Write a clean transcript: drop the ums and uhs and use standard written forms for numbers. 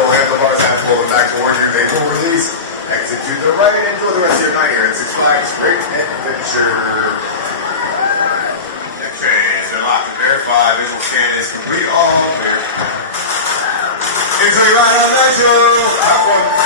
No handlebars have pulled back toward you. They will release. Exit to the right. Enjoy the rest of your night here at Six Flags Great Adventure. Next lock and verify. Visual scan is complete. All clear. Enjoy your ride on Nitro. Have fun.